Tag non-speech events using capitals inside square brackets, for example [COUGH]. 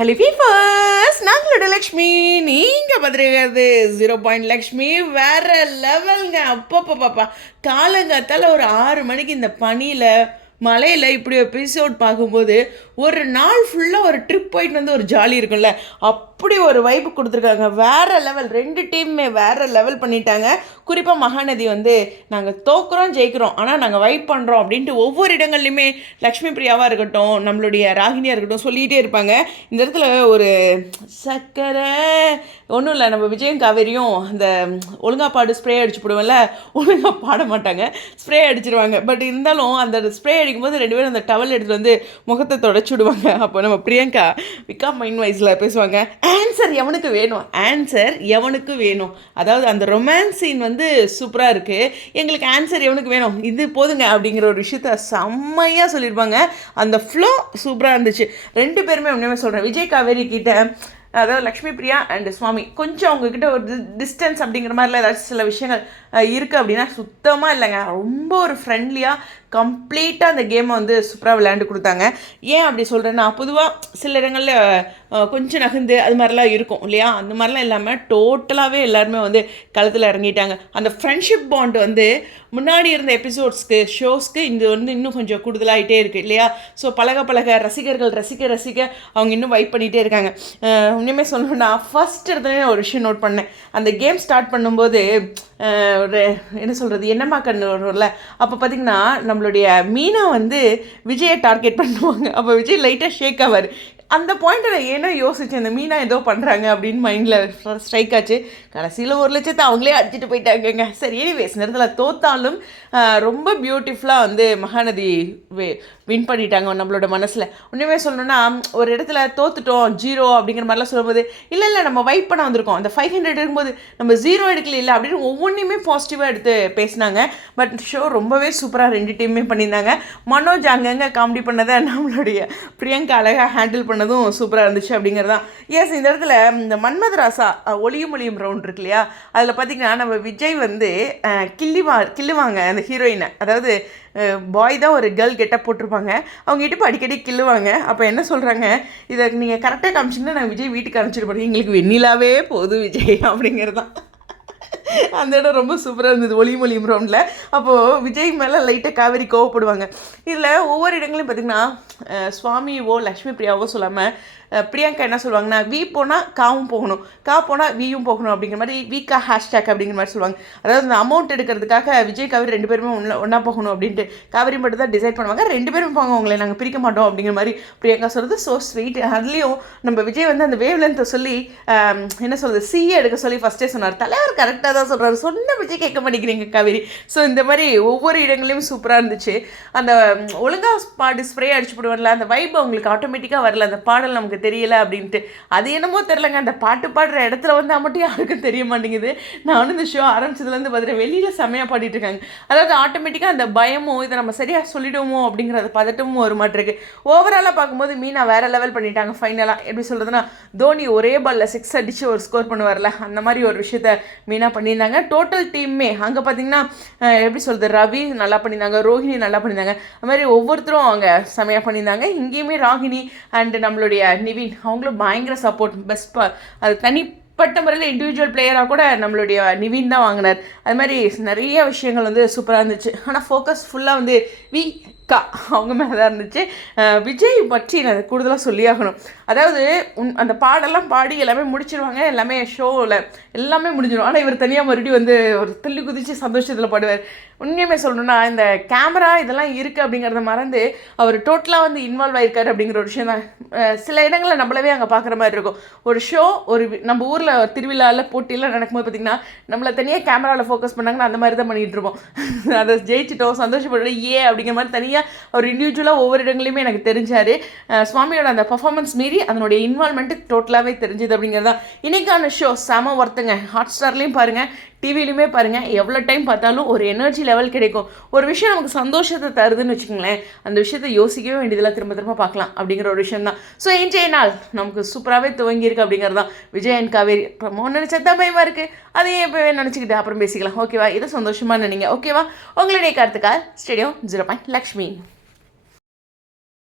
Hello ஃபீஃபர்ஸ் நாங்களோட Lakshmi. நீங்கள் பார்த்துருக்கிறது zero point Lakshmi. வேறு லெவலுங்க அப்பப்போ பாப்பா காலங்காத்தால் ஒரு ஆறு மணிக்கு இந்த பனியில் மலையில் இப்படி எபிசோட் பார்க்கும்போது ஒரு நாள் ஃபுல்லாக ஒரு ட்ரிப் போயிட்டு வந்து ஒரு ஜாலி இருக்கும்ல. அப் அப்படி ஒரு வைப்பு கொடுத்துருக்காங்க. வேற லெவல் ரெண்டு டீமுமே வேறு லெவல் பண்ணிட்டாங்க. குறிப்பாக மகாநதி வந்து நாங்கள் தோக்குறோம் ஜெயிக்கிறோம். ஆனால் நாங்கள் வைப் பண்ணுறோம் அப்படின்ட்டு ஒவ்வொரு இடங்கள்லையுமே லக்ஷ்மி பிரியாவாக இருக்கட்டும் நம்மளுடைய ராகினியாக இருக்கட்டும் சொல்லிகிட்டே இருப்பாங்க. இந்த இடத்துல ஒரு சக்கரை ஒன்றும் இல்லை நம்ம விஜயம் காவேரியும் அந்த ஒழுங்கா பாடு ஸ்ப்ரே அடிச்சு போடுவோம்ல ஒழுங்காக பாட மாட்டாங்க. ஸ்ப்ரே அடிச்சிருவாங்க. பட் இருந்தாலும் அந்த ஸ்ப்ரே அடிக்கும்போது ரெண்டு பேரும் அந்த டவல் எடுத்துகிட்டு வந்து முகத்தை தொடச்சி விடுவாங்க. அப்போ நம்ம பிரியங்கா விக்கா மைண்ட் வைஸில் பேசுவாங்க. ஆன்சர் எவனுக்கு வேணும்? ஆன்சர் எவனுக்கு வேணும்? அதாவது அந்த ரொமான்ஸ் சீன் வந்து சூப்பராக இருக்குது எங்களுக்கு ஆன்சர் எவனுக்கு வேணும்? இது போதுங்க அப்படிங்கிற ஒரு விஷயத்த செம்மையாக சொல்லியிருப்பாங்க அந்த ஃப்ளோ சூப்பராக இருந்துச்சு. ரெண்டு பேருமே உண்மையுமே சொல்கிறேன் விஜய் காவேரி கிட்ட அதாவது லக்ஷ்மி பிரியா அண்ட் சுவாமி. கொஞ்சம் அவங்கக்கிட்ட ஒரு டிஸ்டன்ஸ் அப்படிங்கிற மாதிரிலாம் ஏதாச்சும் சில விஷயங்கள் இருக்குது அப்படின்னா சுத்தமாக இல்லைங்க. ரொம்ப ஒரு ஃப்ரெண்ட்லியாக கம்ப்ளீட்டாக அந்த கேமை வந்து சூப்பராக விளையாண்டு கொடுத்தாங்க. ஏன் அப்படி சொல்கிறேன்னா பொதுவாக சில இடங்களில் கொஞ்சம் நகுந்து அது மாதிரிலாம் இருக்கும் இல்லையா? அந்த மாதிரிலாம் இல்லாமல் டோட்டலாகவே எல்லாருமே வந்து களத்தில் இறங்கிட்டாங்க. அந்த ஃப்ரெண்ட்ஷிப் பாண்ட் வந்து முன்னாடி இருந்த எபிசோட்ஸ்க்கு ஷோஸ்க்கு இது வந்து இன்னும் கொஞ்சம் கூடுதலாகிட்டே இருக்குது இல்லையா? ஸோ பழக பழக ரசிகர்கள் ரசிக்க ரசிக்க அவங்க இன்னும் வைப் பண்ணிகிட்டே இருக்காங்க. உண்மையுமே சொல்லணும்னா ஃபஸ்ட் இடத்துல ஒரு விஷயம் நோட் பண்ணேன். அந்த கேம் ஸ்டார்ட் பண்ணும்போது ஒரு என்ன சொல்கிறது என்னம்மா கண்ணு வரும்ல? அப்போ பார்த்திங்கன்னா நம்மளுடைய மீனா வந்து விஜயை டார்கெட் பண்ணுவாங்க. அப்போ விஜய் லைட்டாக ஷேக் ஆவார். அந்த பாயிண்ட்டில் ஏன்னா யோசிச்சேன் இந்த மீனா ஏதோ பண்ணுறாங்க அப்படின்னு மைண்டில் ஸ்ட்ரைக் ஆச்சு. கடைசியில் ஒரு லட்சத்தை அவங்களே அடிச்சுட்டு போயிட்டாங்கங்க. சரி எனிவேஸ் நேரத்தில் தோத்தாலும் ரொம்ப பியூட்டிஃபுல்லாக வந்து மகாநதி வின் பண்ணிட்டாங்க நம்மளோட மனசில். ஒன்றுமே சொல்லணும்னா ஒரு இடத்துல தோத்துட்டோம் ஜீரோ அப்படிங்கிற மாதிரிலாம் சொல்லும்போது இல்லை இல்லை நம்ம வைப் பண்ண வந்திருக்கோம். அந்த ஃபைவ் ஹண்ட்ரட் இருக்கும்போது நம்ம ஜீரோ எடுக்கல இல்லை அப்படின்னு ஒவ்வொன்றையுமே பாசிட்டிவாக எடுத்து பேசினாங்க. பட் ஷோ ரொம்பவே சூப்பராக ரெண்டு டீமுமே பண்ணியிருந்தாங்க. மனோஜ் அங்கங்கே காமெடி பண்ணதை நம்மளுடைய பிரியங்கா அழகாக ஹேண்டில் பண்ண பண்ணதும் சூப்பராக இருந்துச்சு அப்படிங்கிறது. தான் எஸ் இந்த இடத்துல இந்த மன்மதராசா ஒளியும் ஒளியும் ரவுண்ட் இருக்கு இல்லையா? அதில் பார்த்திங்கன்னா நம்ம விஜய் வந்து கிள்ளிவா கிள்ளுவாங்க அந்த ஹீரோயினை அதாவது பாய் தான் ஒரு கேர்ள் கெட்டப் போட்டிருப்பாங்க. அவங்க இடுப்பு அடிக்கடி கிள்ளுவாங்க. அப்போ என்ன சொல்கிறாங்க இதை நீங்கள் கரெக்டாக காமிச்சிங்கன்னா நான் விஜய் வீட்டுக்கு அனுப்பிச்சிட்டு எங்களுக்கு வெண்ணிலாவே போதும் விஜய் அப்படிங்கிறது. தான் அந்த இடம் ரொம்ப சூப்பராக இருந்தது ஒளி மொழியும் ரவுண்டில் அப்போது விஜய் மேலே லைட்டாக காவேரி கோவப்படுவாங்க. இதில் ஒவ்வொரு இடங்களையும் பார்த்திங்கன்னா சுவாமியவோ லக்ஷ்மி பிரியாவோ சொல்லாமல் பிரியங்கா என்ன சொல்லுவாங்கன்னா வி போனால் காவும் போகணும். கா போனால் வியும் போகணும். அப்படிங்கிற மாதிரி வீக்கா ஹேஷ்டேக் அப்படிங்கிற மாதிரி சொல்லுவாங்க. அதாவது அந்த அமௌண்ட் எடுக்கிறதுக்காக விஜய் காவிரி ரெண்டு பேருமே ஒன்றா ஒன்றா போகணும் அப்படின்ட்டு காவேரி மட்டும் தான் டிசைட் பண்ணுவாங்க. ரெண்டு பேரும் போங்க உங்களை நாங்கள் பிரிக்க மாட்டோம் அப்படிங்கிற மாதிரி பிரியங்கா சொல்கிறது ஸோ ஸ்வீட் அதுலேயும் நம்ம விஜய் வந்து அந்த வேவ் லென்த்தை சொல்லி என்ன சொல்கிறது சிஏ எடுக்க சொல்லி ஃபஸ்ட்டே சொன்னார். தலைவர் கரெக்டாக தான் சொல்கிறார் சொன்ன விஜய் கேட்க மாட்டேங்கிறீங்க காவேரி. ஸோ இந்த மாதிரி ஒவ்வொரு இடங்களையும் சூப்பராக இருந்துச்சு. அந்த ஒழுங்காக பாடு ஸ்ப்ரே அடிச்சு போடுவார்ல அந்த வைப் அவங்களுக்கு ஆட்டோமேட்டிக்காக வரல. அந்த பாடல் நமக்கு தெரியல அப்படின்ட்டு. அது என்னமோ தெரிலங்க அந்த பாட்டு பாடுற இடத்துல வந்தால் மட்டும் யாருக்கும் தெரிய மாட்டேங்குது. நானும் இந்த ஷோ ஆரம்பிச்சதுலேருந்து பார்த்துட்டு வெளியில் செம்மையாக பாடிட்டு இருக்காங்க. அதாவது ஆட்டோமேட்டிக்காக அந்த பயமோ இதை நம்ம சரியாக சொல்லிடுவோமோ அப்படிங்கிறத பதட்டமும் ஒரு மாட்டிருக்கு ஓவராலாக பார்க்கும்போது மீனா வேற லெவல் பண்ணிட்டாங்க ஃபைனலாக எப்படி சொல்கிறதுனா தோனி ஒரே பாலில் சிக்ஸ் அடித்து ஒரு ஸ்கோர் பண்ணுவார்ல அந்த மாதிரி ஒரு விஷயத்த மீனா பண்ணியிருந்தாங்க. டோட்டல் டீம்மே அங்கே பார்த்தீங்கன்னா எப்படி சொல்கிறது ரவி நல்லா பண்ணியிருந்தாங்க ரோஹிணி நல்லா பண்ணியிருந்தாங்க. அது மாதிரி ஒவ்வொருத்தரும் அவங்க செமையாக பண்ணியிருந்தாங்க. இங்கேயுமே ராகினி அண்ட் நம்மளுடைய நிவின். அவங்களும் பயங்கர சப்போர்ட் பெஸ்ட் பா. அது தனிப்பட்ட முறையில் இண்டிவிஜுவல் பிளேயராக கூட நம்மளுடைய நிவின் தான் வாங்கினார். அது மாதிரி நிறைய விஷயங்கள் வந்து சூப்பராக இருந்துச்சு. ஆனால் ஃபோக்கஸ் ஃபுல்லாக வந்து வி கா. அவங்க மேலே தான் இருந்துச்சு. விஜய் பற்றி நான் கூடுதலாக சொல்லியாகணும். அதாவது உன் அந்த பாடெல்லாம் பாடி எல்லாமே முடிச்சிருவாங்க. எல்லாமே ஷோவில் எல்லாமே முடிஞ்சிடும் ஆனால் இவர் தனியாக மறுபடியும் வந்து ஒரு துள்ளி குதித்து சந்தோஷத்தில் பாடுவார். உண்மையுமே சொல்லணும்னா இந்த கேமரா இதெல்லாம் இருக்குது அப்படிங்கிறத மறந்து அவர் டோட்டலாக வந்து இன்வால்வ் ஆயிருக்காரு அப்படிங்கிற ஒரு விஷயம் தான். சில இடங்களில் நம்மளவே அங்கே பார்க்குற மாதிரி இருக்கும். ஒரு ஷோ ஒரு நம்ம ஊரில் திருவிழாவில் போட்டியெல்லாம் நடக்கும்போது பார்த்திங்கன்னா நம்மளை தனியாக கேமராவில் ஃபோக்கஸ் பண்ணாங்கன்னா அந்த மாதிரி தான் பண்ணிகிட்டு இருப்போம். [LAUGHS] அதை ஜெயிச்சிட்டோம் சந்தோஷப்பட்டு ஏ அப்படிங்கிற மாதிரி தனியாக அவர் இண்டிவிஜுவலாக ஒவ்வொரு இடங்களையுமே எனக்கு தெரிஞ்சார். சுவாமியோட அந்த பர்ஃபார்மன்ஸ் மீறி அதனுடைய இன்வால்மெண்ட்டு டோட்டலாகவே தெரிஞ்சுது அப்படிங்கிறது தான் இன்றைக்கான ஷோ செம ஒர்த்துங்க ஹாட் ஸ்டார்லேயும் பாருங்கள் டிவிலையுமே பாருங்கள் எவ்வளோ டைம் பார்த்தாலும் ஒரு எனர்ஜி லெவல் கிடைக்கும். ஒரு விஷயம் நமக்கு சந்தோஷத்தை தருதுன்னு வச்சுக்கோங்களேன் அந்த விஷயத்தை யோசிக்கவே வேண்டியதில் திரும்ப திரும்ப பார்க்கலாம் அப்படிங்கிற ஒரு விஷயம் தான் ஸோ இன்றைய நாள் நமக்கு சூப்பராகவே துவங்கியிருக்கு அப்படிங்கிறது தான் விஜய் அண்ட் காவேரி அப்புறம் நினச்சா தான் பயமாக இருக்குது அதையும் எப்போவே நினச்சிக்கிட்டு? அப்புறம் பேசிக்கலாம். ஓகேவா இதை சந்தோஷமாக நினைங்க. ஓகேவா உங்களுடைய கருத்துக்கார் ஸ்டேடியம் ஜீரோ பாயிண்ட் லக்ஷ்மி